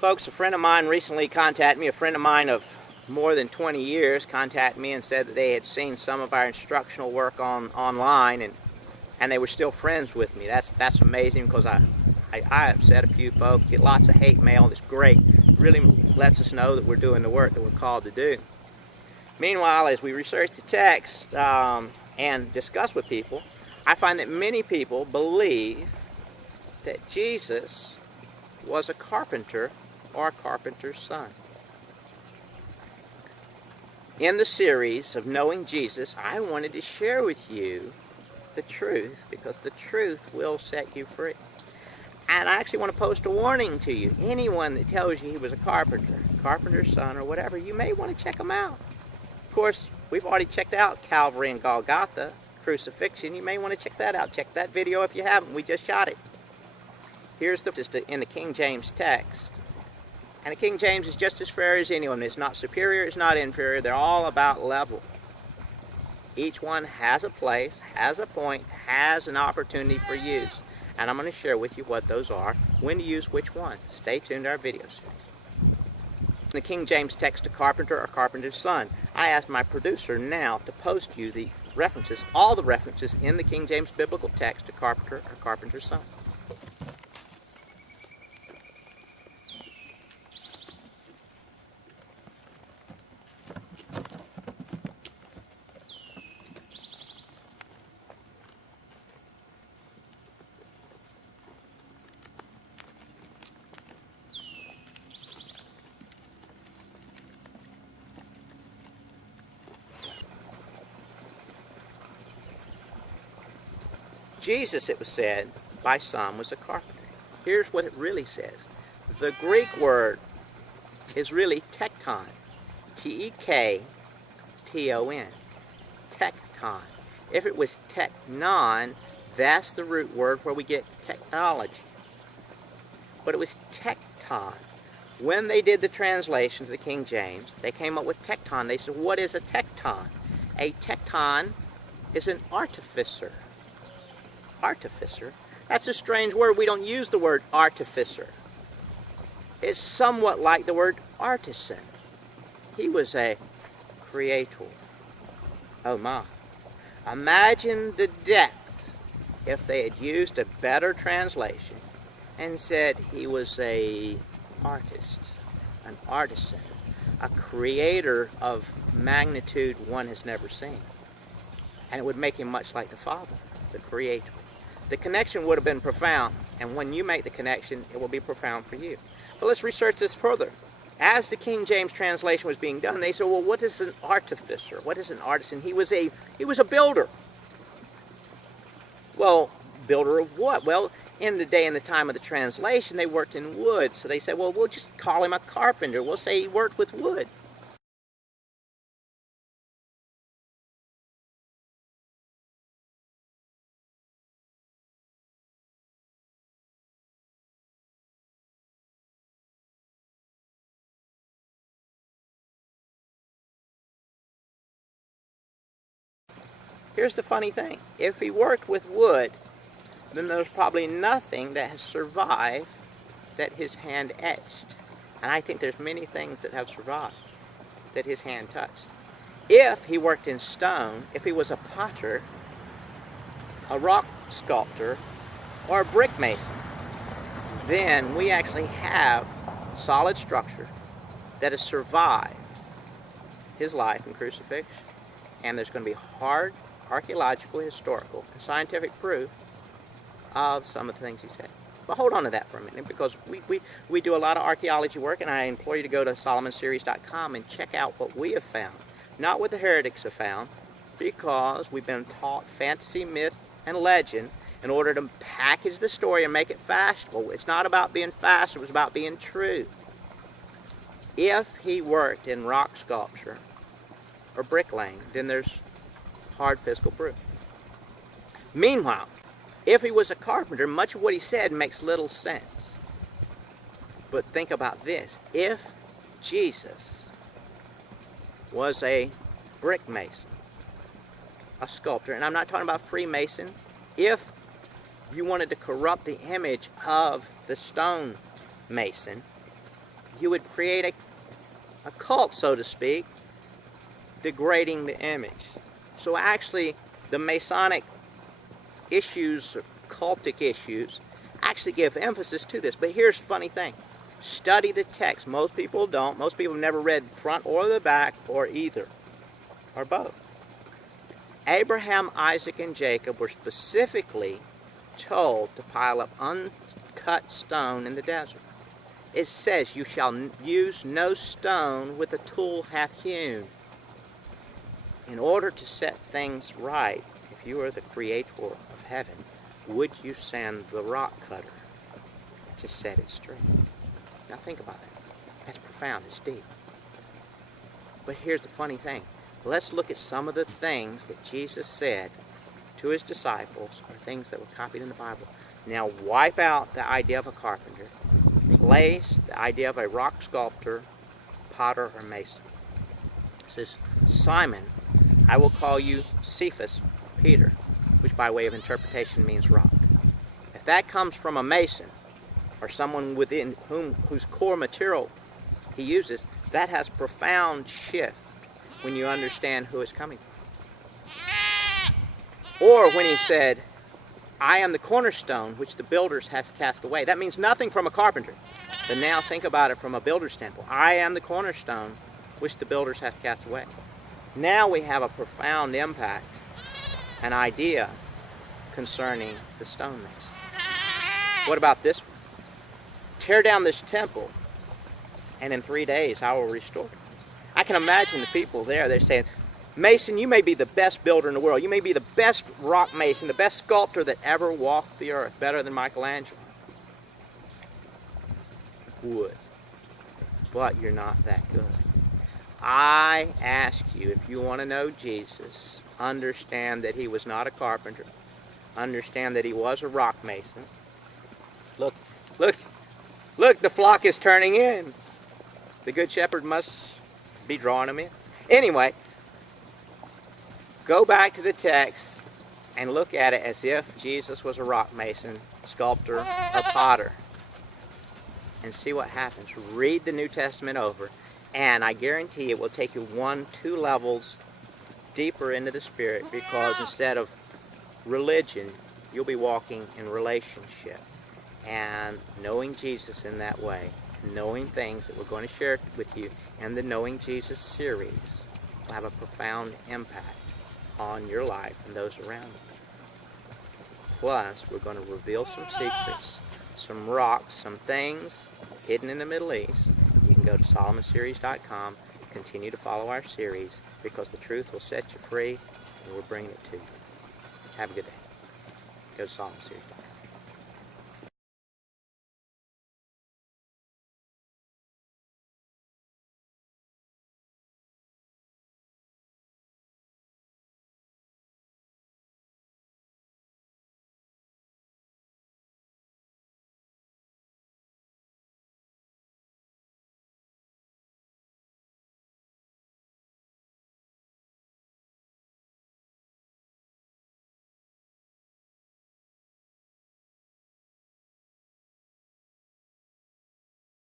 Folks, a friend of mine recently contacted me. A friend of mine of more than 20 years contacted me and said that they had seen some of our instructional work online, and they were still friends with me. That's amazing, because I upset a few folks, get lots of hate mail. That's great. It really lets us know that we're doing the work that we're called to do. Meanwhile, as we research the text and discuss with people, I find that many people believe that Jesus was a carpenter or a carpenter's son. In the series of Knowing Jesus, I wanted to share with you the truth, because the truth will set you free. And I actually want to post a warning to you. Anyone that tells you he was a carpenter's son, or whatever, you may want to check him out. Of course, we've already checked out Calvary and Golgotha, crucifixion. You may want to check that out. Check that video if you haven't. We just shot it. Here's in the King James text. And the King James is just as fair as anyone. It's not superior, it's not inferior. They're all about level. Each one has a place, has a point, has an opportunity for use. And I'm going to share with you what those are, when to use which one. Stay tuned to our video series. In the King James text, a carpenter or carpenter's son. I asked my producer now to post you the references, all the references in the King James biblical text to carpenter or carpenter's son. Jesus, it was said by some, was a carpenter. Here's what it really says. The Greek word is really Tekton. Tekton. Tekton. If it was Teknon, that's the root word where we get technology. But it was Tekton. When they did the translation to the King James, they came up with Tekton. They said, what is a Tekton? A Tekton is an artificer. Artificer? That's a strange word. We don't use the word artificer. It's somewhat like the word artisan. He was a creator. Oh my. Imagine the depth if they had used a better translation and said he was an artist, an artisan, a creator of magnitude one has never seen. And it would make him much like the Father, the creator. The connection would have been profound, and when you make the connection, it will be profound for you. But let's research this further. As the King James translation was being done, they said, well, what is an artificer? What is an artisan? He was a builder. Well, builder of what? Well, in the day and the time of the translation, they worked in wood. So they said, well, we'll just call him a carpenter. We'll say he worked with wood. Here's the funny thing. If he worked with wood, then there's probably nothing that has survived that his hand etched. And I think there's many things that have survived that his hand touched. If he worked in stone, if he was a potter, a rock sculptor, or a brick mason, then we actually have solid structure that has survived his life in crucifixion. And there's going to be hard archaeological, historical, and scientific proof of some of the things he said. But hold on to that for a minute, because we do a lot of archaeology work, and I implore you to go to solomonseries.com and check out what we have found. Not what the heretics have found, because we've been taught fantasy, myth, and legend in order to package the story and make it fashionable. It's not about being fashionable, it's about being true. If he worked in rock sculpture or bricklaying, then there's hard physical proof. Meanwhile, if he was a carpenter, much of what he said makes little sense. But think about this. If Jesus was a brick mason, a sculptor, and I'm not talking about Freemason, if you wanted to corrupt the image of the stone mason, you would create a cult, so to speak, degrading the image. So actually, the Masonic issues, cultic issues, actually give emphasis to this. But here's the funny thing. Study the text. Most people don't. Most people have never read front or the back or either, or both. Abraham, Isaac, and Jacob were specifically told to pile up uncut stone in the desert. It says, you shall use no stone with a tool hath hewn. In order to set things right, if you are the creator of heaven, would you send the rock cutter to set it straight? Now think about that. That's profound. It's deep. But here's the funny thing. Let's look at some of the things that Jesus said to his disciples, or things that were copied in the Bible. Now wipe out the idea of a carpenter. Place the idea of a rock sculptor, potter, or mason. It says, Simon, I will call you Cephas, Peter, which by way of interpretation means rock. If that comes from a mason, or someone within whose core material he uses, that has profound shift when you understand who it's coming from. Or when he said, I am the cornerstone which the builders has cast away. That means nothing from a carpenter. But now think about it from a builder's standpoint. I am the cornerstone which the builders have cast away. Now we have a profound impact, an idea concerning the stonemason. What about this one? Tear down this temple, and in 3 days I will restore it. I can imagine the people there, they're saying, Mason, you may be the best builder in the world. You may be the best rock mason, the best sculptor that ever walked the earth, better than Michelangelo. Wood. But you're not that good. I ask you, if you want to know Jesus, understand that he was not a carpenter. Understand that he was a rock mason. Look, the flock is turning in. The good shepherd must be drawing them in. Anyway, go back to the text and look at it as if Jesus was a rock mason, sculptor, or potter. And see what happens. Read the New Testament over, and I guarantee it will take you 1-2 levels deeper into the Spirit, because instead of religion, you'll be walking in relationship. And knowing Jesus in that way, knowing things that we're going to share with you in the Knowing Jesus series, will have a profound impact on your life and those around you. Plus, we're going to reveal some secrets, some rocks, some things hidden in the Middle East. You can go to SolomonSeries.com, continue to follow our series, because the truth will set you free, and we're bringing it to you. Have a good day. Go to SolomonSeries.com.